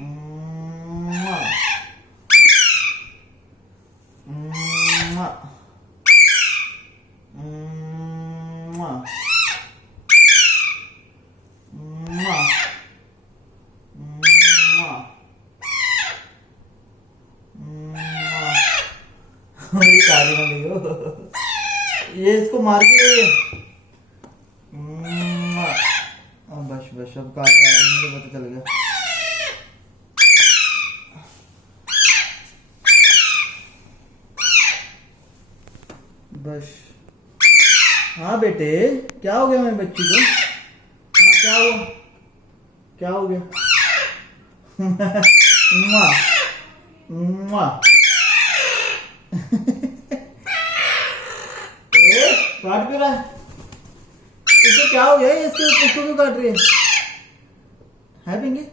मुआ, मुआ, मुआ, मुआ, मुआ, मुआ। मेरी काली मम्मी को ये इसको मार के गई है। बस बस अब काट रहा है, मुझे पता चल गया। बस हाँ बेटे, क्या हो गया मेरी बच्ची को? हाँ क्या हुआ, क्या हो गया? मुआ, मुआ। काट क्यों रहा है? इसको क्या हो गया? इसको क्यों काट रही है? पिंकी?